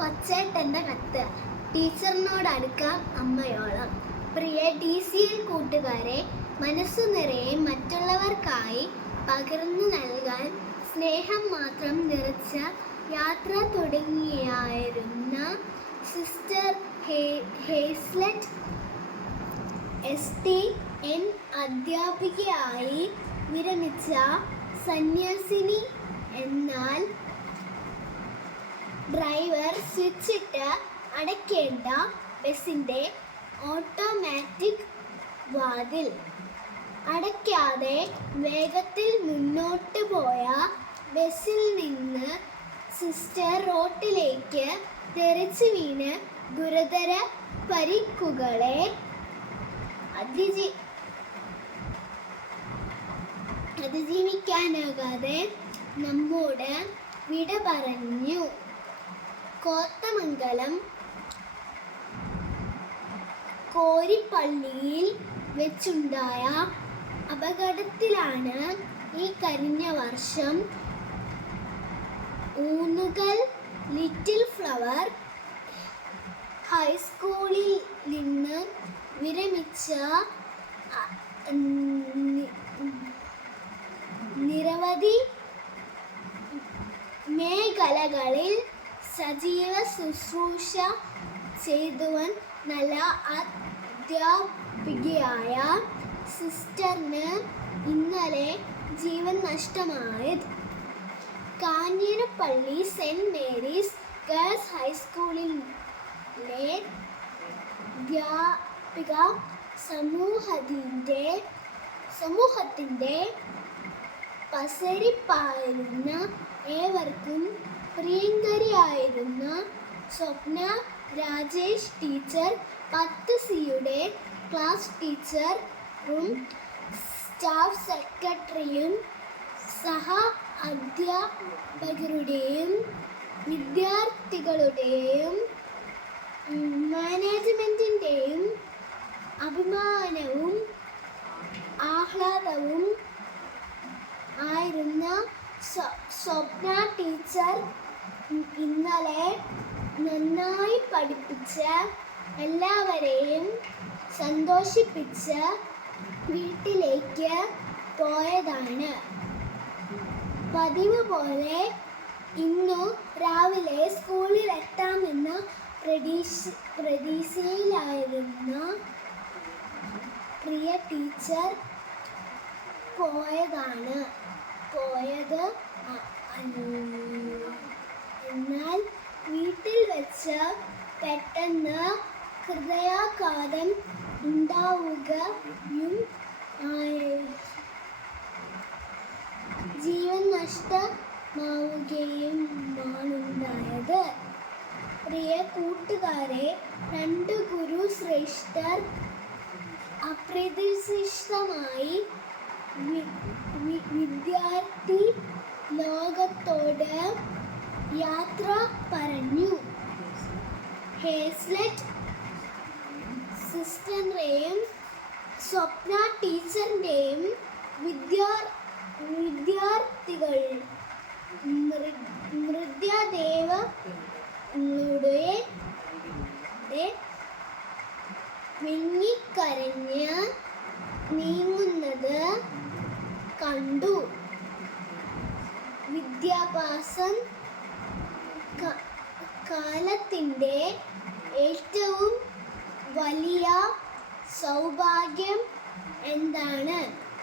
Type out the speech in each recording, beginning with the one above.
കൊച്ചേട്ടൻ്റെ കത്ത്. ടീച്ചറിനോട് അടുക്കാം അമ്മയോളം. പ്രിയ DCL കൂട്ടുകാരെ, മനസ്സു നിറയെ മറ്റുള്ളവർക്കായി പകർന്നു നൽകാൻ സ്നേഹം മാത്രം നിറച്ച യാത്ര തുടങ്ങിയായിരുന്ന സിസ്റ്റർ ഹേസ്ലറ്റ് STN അധ്യാപികയായി വിരമിച്ച സന്യാസിനി. എന്നാൽ ഡ്രൈവർ സ്വിച്ചിട്ട് അടയ്ക്കേണ്ട ബസിൻ്റെ ഓട്ടോമാറ്റിക് വാതിൽ അടയ്ക്കാതെ വേഗത്തിൽ മുന്നോട്ട് പോയ ബസ്സിൽ നിന്ന് സിസ്റ്റർ റോട്ടിലേക്ക് തെറിച്ചു വീണ് ഗുരുതര പരിക്കുകളെ അതിജീവിക്കാനാകാതെ നമ്മോട് വിട പറഞ്ഞു. കോത്തമംഗലം കോരിപ്പള്ളിയിൽ വെച്ചുണ്ടായ അപകടത്തിലാണ് ഈ കഴിഞ്ഞ വർഷം ഊന്നുകൽ ലിറ്റിൽ ഫ്ലവർ ഹൈസ്കൂളിൽ നിന്ന് വിരമിച്ച നിരവധി മേഖലകളിൽ സജീവ ശുശ്രൂഷ ചെയ്തുവൻ നല്ല അധ്യാപികയായ സിസ്റ്ററിന് ഇന്നലെ ജീവൻ നഷ്ടമായത്. കാഞ്ഞിരപ്പള്ളി സെന്റ് മേരീസ് ഗേൾസ് ഹൈസ്കൂളിലെ അധ്യാപിക സമൂഹത്തിൻ്റെ പസരിപ്പായിരുന്ന ഏവർക്കും പ്രിയങ്കരിയായിരുന്ന സ്വപ്ന രാജേഷ് ടീച്ചർ 10Cയുടെ ക്ലാസ് ടീച്ചറും സ്റ്റാഫ് സെക്രട്ടറിയും സഹ അധ്യാപകരുടെയും വിദ്യാർത്ഥികളുടെയും മാനേജ്മെൻറ്റിൻ്റെയും അഭിമാനവും ആഹ്ലാദവും ആയിരുന്ന സ്വപ്ന ടീച്ചർ ഇന്നലെ നന്നായി പഠിപ്പിച്ച് എല്ലാവരെയും സന്തോഷിപ്പിച്ച് വീട്ടിലേക്ക് പോയതാണ്. പതിവ് പോലെ ഇന്നു രാവിലെ സ്കൂളിൽ എത്താമെന്ന പ്രതീക്ഷയിലായിരുന്ന പ്രിയ ടീച്ചർ പോയത് എന്നാൽ വീട്ടിൽ വെച്ച് പെട്ടെന്ന് ഹൃദയാഘാതം ഉണ്ടാവുകയും ജീവൻ നഷ്ടമാവുകയുമാണുണ്ടായത്. പ്രിയ കൂട്ടുകാരെ, 2 ഗുരു ശ്രേഷ്ഠർ അപ്രതീക്ഷിതമായി വിദ്യാർത്ഥി ലോകത്തോട് യാത്ര പറഞ്ഞു. ഹേസ്ലറ്റ് സിസ്റ്ററിൻ്റെയും സ്വപ്ന ടീച്ചറിൻ്റെയും വിദ്യാർത്ഥികൾ മൃതദേവങ്ങളുടെ വിങ്ങിക്കരഞ്ഞ് നീങ്ങുന്നത് കണ്ടു. വിദ്യാഭ്യാസം കാലത്തിൻ്റെ ഏറ്റവും വലിയ സൗഭാഗ്യം എന്താണ്?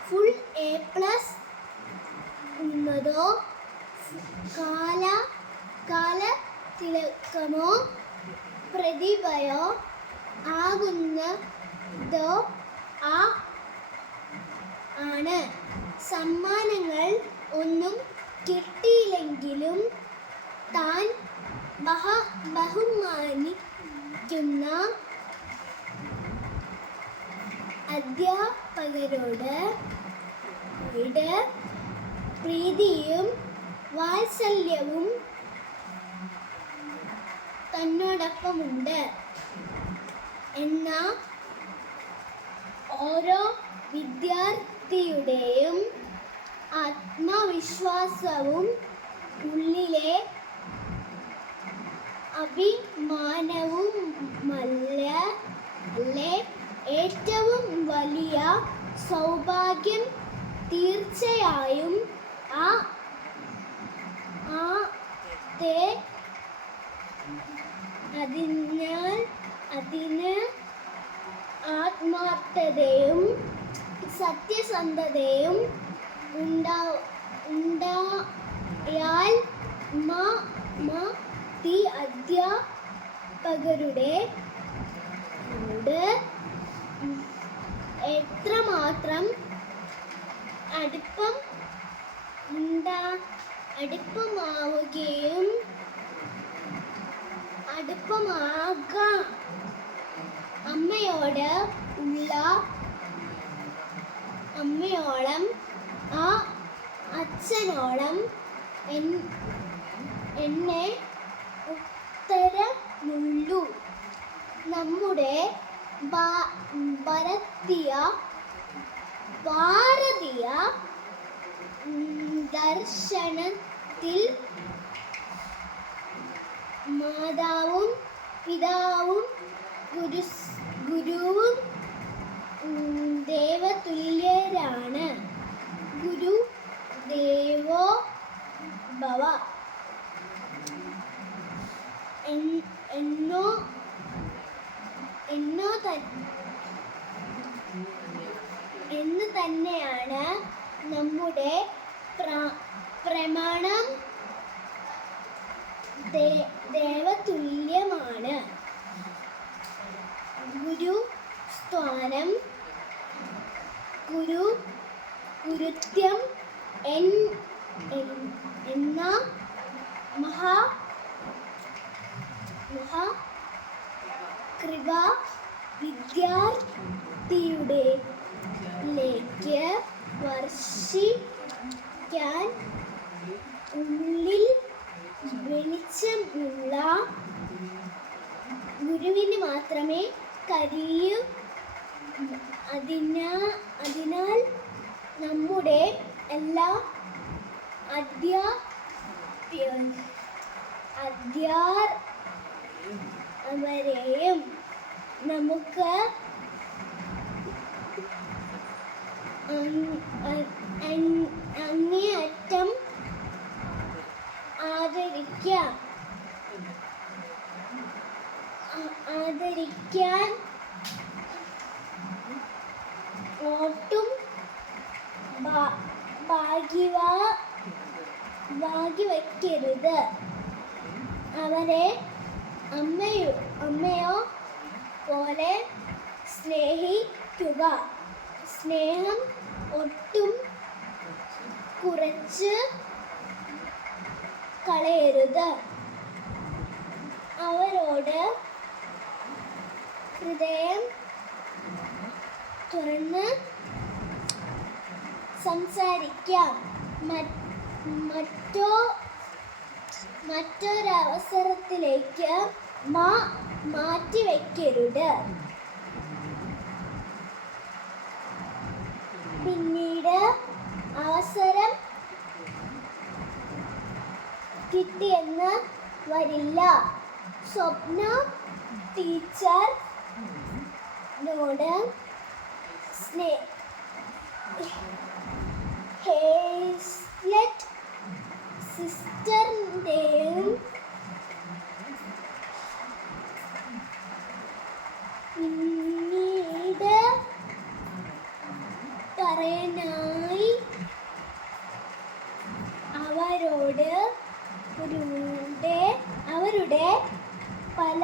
ഫുൾ A+ എന്നതോ കാലത്തിളക്കമോ പ്രതിഭയോ ആകുന്നതോ ആണ്. സമ്മാനങ്ങൾ ഒന്നും കിട്ടിയില്ലെങ്കിലും താൻ ബഹുമാനിക്കുന്ന അധ്യാപകരോട് പ്രീതിയും വാത്സല്യവും തന്നോടൊപ്പമുണ്ട് എന്ന ഓരോ വിദ്യാർത്ഥിയുടെയും ആത്മവിശ്വാസവും ഉള്ളിലെ അഭിമാനവുമല്ലേ ഏറ്റവും വലിയ സൗഭാഗ്യം? തീർച്ചയായും അതിന് ആത്മാർത്ഥതയും സത്യസന്ധതയും ഉണ്ടായാൽ അധ്യാപകരുടെ എത്രമാത്രം അടുപ്പമാകാം. അമ്മയോളം അച്ഛനോളം എന്നെ ഉത്തരമുള്ളൂ. നമ്മുടെ ഭാരതീയ ദർശനത്തിൽ മാതാവും പിതാവും ഗുരുവും ദേവതുല്യരാണ്. ഗുരു ദേവോ ഭവ എന്ന് തന്നെയാണ് നമ്മുടെ പ്രമാണം. ദേവതുല്യമാണ്. ഗുരുസ്ഥാനം ഗുരുത്വം എന്ന കൃപ വിദ്യാർത്ഥിയുടെയിലേക്ക് വർഷിക്കാൻ ഉള്ളിൽ വെളിച്ചമുള്ള ഗുരുവിന് മാത്രമേ കഴിയൂ. അതിനാൽ നമ്മുടെ എല്ലാ അധ്യാപകരെയും നമുക്ക് അങ്ങേയറ്റം ആദരിക്കാൻ ഒട്ടും ഭാഗ്യവയ്ക്കരുത്. അവരെ അമ്മയോ പോലെ സ്നേഹിക്കുക. സ്നേഹം ഒട്ടും കുറച്ച് കളയരുത്. അവരോട് ഹൃദയം തുറന്ന് സംസാരിക്കാം. മറ്റൊരവസരത്തിലേക്ക് മാറ്റിവെക്കരുത്. പിന്നീട് അവസരം കിട്ടിയെന്ന് വരില്ല. സ്വപ്ന ടീച്ചറിനോട് ഹേസ്ലെറ്റ് സിസ്റ്ററിൻ്റെയും പിന്നീട് പറയാനായി അവരുടെ പല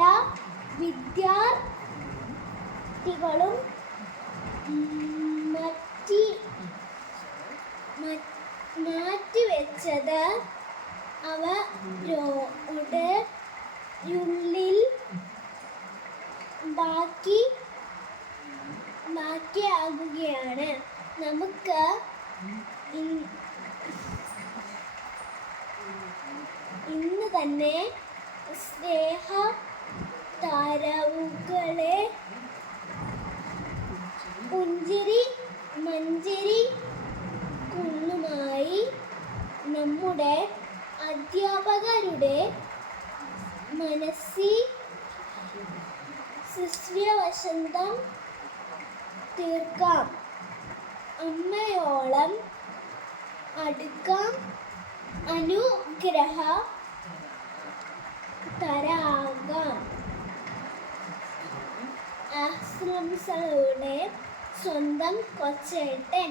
വിദ്യാർത്ഥികളും മാറ്റിവെച്ചത് അവരുടെ ഉള്ളിൽ ബാക്കിയാകുകയാണ്. നമുക്ക് ഇന്ന് തന്നെ സ്നേഹതാരവുകളെ പുഞ്ചിരി മഞ്ചരി കുന്നുമായി നമ്മുടെ അധ്യാപകരുടെ മനസ്സി ശിശ്രവസന്തം തീർക്കാം. അമ്മയോളം അടുക്കാം അനുഗ്രഹ തരാകാം. ആശംസകളുടെ സ്വന്തം കൊച്ചേട്ടൻ.